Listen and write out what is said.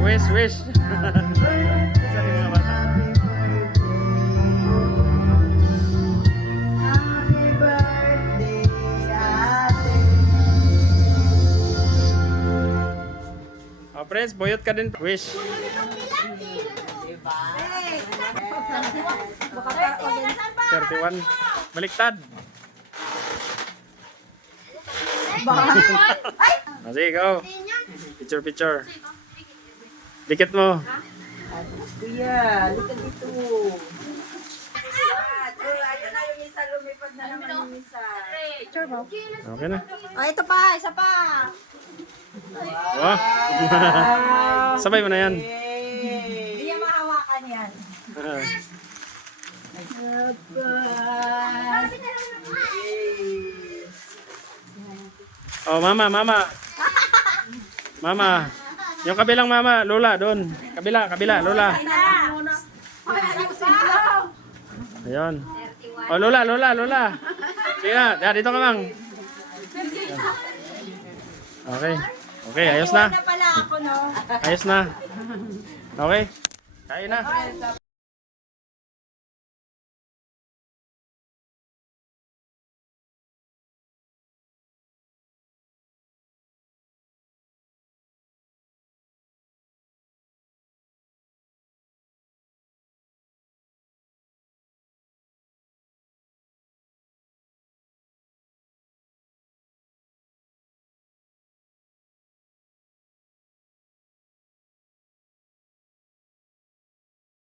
Wish, wish. Isa ni mga bata. Oh, Prince, boyot ka din. Wish. Diba? 31. Baliktad. Sige, go. Picture, picture. Dikit mo. Kuya, look at dito. Ayun na yung isa, lumipad na naman yung isa. Picture mo? Okay na. Oh, ito pa, isa pa. Wow. Sabay mo na yan. Hindi niya mahawakan yan. Oh, mama, mama. Mama. Yung kabilang mama, Lola, doon. Kabila, kabila, Lola. Ayun. Oh, Lola, Lola, Lola. Sige na, dito ka lang. Okay. Okay, ayos na. Wala pala ako, no? Ayos na. Okay. Kain na.